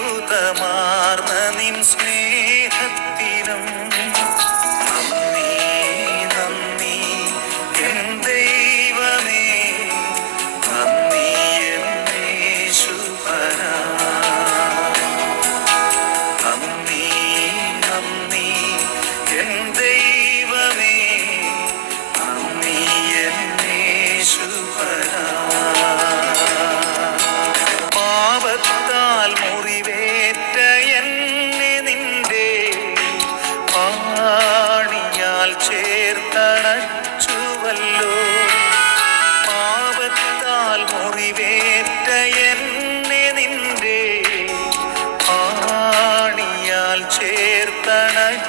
അത്ഭുതമാർന്ന നിൻ സ്നേഹത്തിനും നന്ദി നന്ദി എൻ ദൈവമേ, നന്ദി എൻ യേശുപരാ. നന്ദി നന്ദി എൻ ദൈവമേ, നന്ദി എൻ യേശുപരാ. പാപത്താൽ മുറിവേറ്റ എന്നെ നിന്റെ പാണിയാൽ ചേർത്തണച്ചുവല്ലോ. പാപത്താൽ മുറിവേറ്റ എന്നെ നിന്റെ പാണിയാൽ ചേർത്തണച്ചുവല്ലോ.